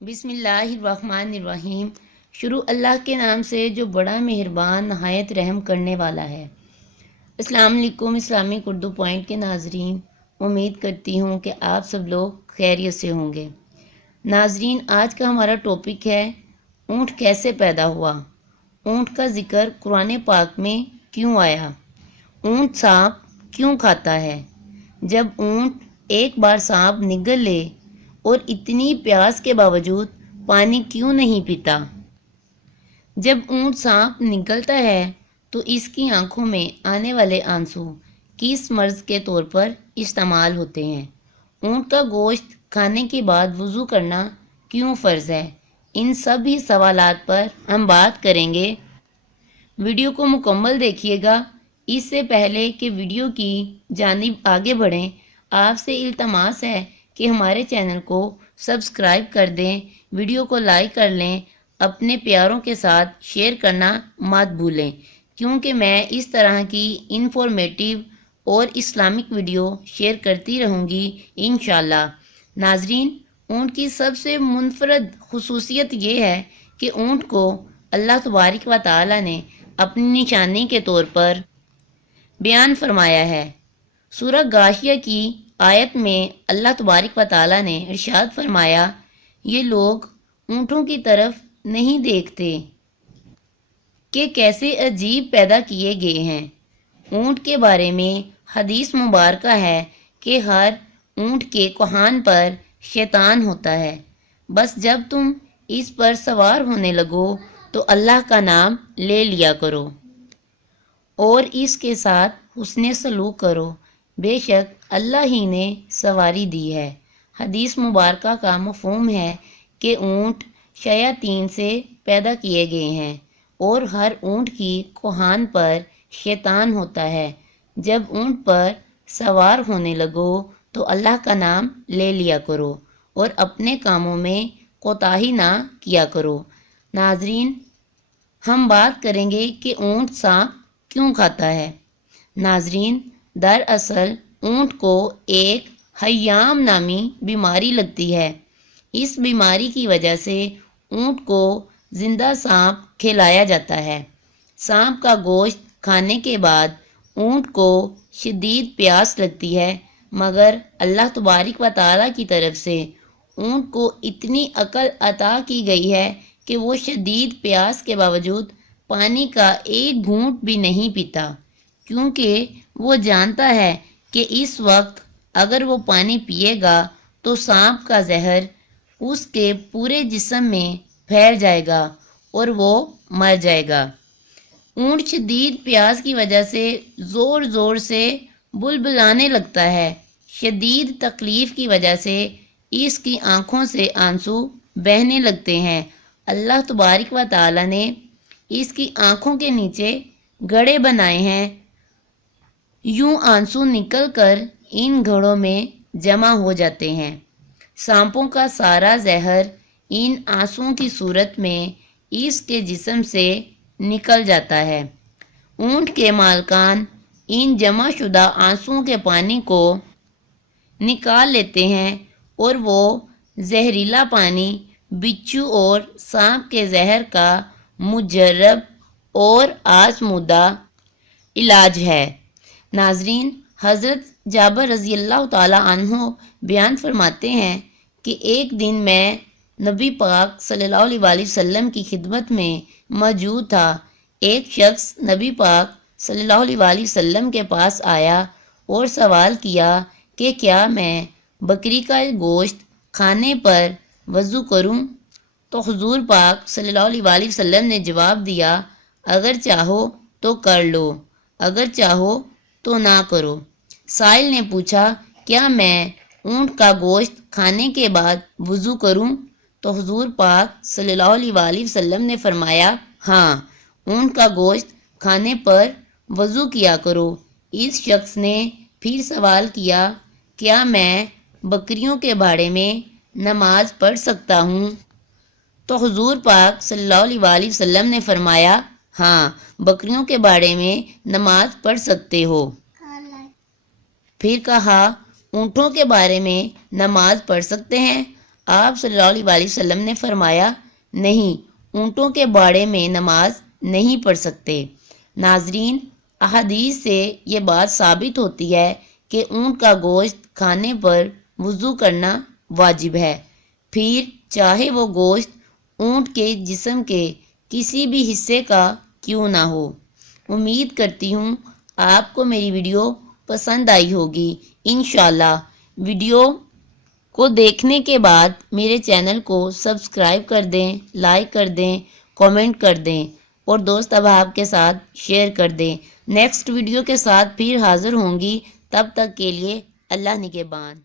بسم اللہ الرحمن الرحیم۔ شروع اللہ کے نام سے جو بڑا مہربان نہایت رحم کرنے والا ہے۔ السلام علیکم اسلامک اردو پوائنٹ کے ناظرین، امید کرتی ہوں کہ آپ سب لوگ خیریت سے ہوں گے۔ ناظرین، آج کا ہمارا ٹاپک ہے اونٹ کیسے پیدا ہوا۔ اونٹ کا ذکر قرآن پاک میں کیوں آیا؟ اونٹ سانپ کیوں کھاتا ہے؟ جب اونٹ ایک بار سانپ نگل لے اور اتنی پیاس کے باوجود پانی کیوں نہیں پیتا؟ جب اونٹ سانپ نگلتا ہے تو اس کی آنکھوں میں آنے والے آنسو کس مرض کے طور پر استعمال ہوتے ہیں؟ اونٹ کا گوشت کھانے کے بعد وضو کرنا کیوں فرض ہے؟ ان سبھی سوالات پر ہم بات کریں گے۔ ویڈیو کو مکمل دیکھیے گا۔ اس سے پہلے کہ ویڈیو کی جانب آگے بڑھیں، آپ سے التماس ہے کہ ہمارے چینل کو سبسکرائب کر دیں، ویڈیو کو لائک کر لیں، اپنے پیاروں کے ساتھ شیئر کرنا مت بھولیں، کیونکہ میں اس طرح کی انفارمیٹیو اور اسلامک ویڈیو شیئر کرتی رہوں گی انشاءاللہ۔ ناظرین، اونٹ کی سب سے منفرد خصوصیت یہ ہے کہ اونٹ کو اللہ تبارک و تعالی نے اپنی نشانی کے طور پر بیان فرمایا ہے۔ سورہ غاشیہ کی آیت میں اللہ تبارک و تعالی نے ارشاد فرمایا، یہ لوگ اونٹوں کی طرف نہیں دیکھتے کہ کیسے عجیب پیدا کیے گئے ہیں۔ اونٹ کے بارے میں حدیث مبارکہ ہے کہ ہر اونٹ کے کوہان پر شیطان ہوتا ہے، بس جب تم اس پر سوار ہونے لگو تو اللہ کا نام لے لیا کرو اور اس کے ساتھ حسن سلوک کرو، بے شک اللہ ہی نے سواری دی ہے۔ حدیث مبارکہ کا مفہوم ہے کہ اونٹ شیاطین سے پیدا کیے گئے ہیں اور ہر اونٹ کی کوہان پر شیطان ہوتا ہے۔ جب اونٹ پر سوار ہونے لگو تو اللہ کا نام لے لیا کرو اور اپنے کاموں میں کوتاہی نہ کیا کرو۔ ناظرین، ہم بات کریں گے کہ اونٹ سانپ کیوں کھاتا ہے۔ ناظرین، دراصل اونٹ کو ایک ہیام نامی بیماری لگتی ہے۔ اس بیماری کی وجہ سے اونٹ کو زندہ سانپ کھلایا جاتا ہے۔ سانپ کا گوشت کھانے کے بعد اونٹ کو شدید پیاس لگتی ہے، مگر اللہ تبارک و تعالی کی طرف سے اونٹ کو اتنی عقل عطا کی گئی ہے کہ وہ شدید پیاس کے باوجود پانی کا ایک گھونٹ بھی نہیں پیتا، کیونکہ وہ جانتا ہے کہ اس وقت اگر وہ پانی پیے گا تو سانپ کا زہر اس کے پورے جسم میں پھیل جائے گا اور وہ مر جائے گا۔ اونٹ شدید پیاس کی وجہ سے زور زور سے بلبلانے لگتا ہے۔ شدید تکلیف کی وجہ سے اس کی آنکھوں سے آنسو بہنے لگتے ہیں۔ اللہ تبارک و تعالی نے اس کی آنکھوں کے نیچے گڑھے بنائے ہیں، یوں آنسو نکل کر ان گڑھوں میں جمع ہو جاتے ہیں۔ سانپوں کا سارا زہر ان آنسوؤں کی صورت میں اس کے جسم سے نکل جاتا ہے۔ اونٹ کے مالکان ان جمع شدہ آنسوؤں کے پانی کو نکال لیتے ہیں اور وہ زہریلا پانی بچھو اور سانپ کے زہر کا مجرب اور آزمودہ علاج ہے۔ ناظرین، حضرت جابر رضی اللہ تعالی عنہ بیان فرماتے ہیں کہ ایک دن میں نبی پاک صلی اللہ علیہ وآلہ وسلم کی خدمت میں موجود تھا۔ ایک شخص نبی پاک صلی اللہ علیہ وآلہ وسلم کے پاس آیا اور سوال کیا کہ کیا میں بکری کا گوشت کھانے پر وضو کروں؟ تو حضور پاک صلی اللہ علیہ وآلہ وسلم نے جواب دیا، اگر چاہو تو کر لو، اگر چاہو تو نہ کرو۔ سائل نے پوچھا، کیا میں اونٹ کا گوشت کھانے کے بعد وضو کروں؟ تو حضور پاک صلی اللہ علیہ وآلہ وسلم نے فرمایا، ہاں، اونٹ کا گوشت کھانے پر وضو کیا کرو۔ اس شخص نے پھر سوال کیا، کیا میں بکریوں کے بارے میں نماز پڑھ سکتا ہوں؟ تو حضور پاک صلی اللہ علیہ وآلہ وسلم نے فرمایا، ہاں، بکریوں کے بارے میں نماز پڑھ سکتے ہو۔ پھر کہا، اونٹوں کے بارے میں نماز پڑھ سکتے ہیں؟ آپ صلی اللہ علیہ وسلم نے فرمایا نہیں، اونٹوں کے باڑے میں نماز نہیں پڑھ سکتے۔ ناظرین، احادیث سے یہ بات ثابت ہوتی ہے کہ اونٹ کا گوشت کھانے پر وضو کرنا واجب ہے، پھر چاہے وہ گوشت اونٹ کے جسم کے کسی بھی حصے کا کیوں نہ ہو۔ امید کرتی ہوں آپ کو میری ویڈیو پسند آئی ہوگی۔ انشاءاللہ ویڈیو کو دیکھنے کے بعد میرے چینل کو سبسکرائب کر دیں، لائک کر دیں، کامنٹ کر دیں اور دوست احباب کے ساتھ شیئر کر دیں۔ نیکسٹ ویڈیو کے ساتھ پھر حاضر ہوں گی، تب تک کے لیے اللہ نگہبان۔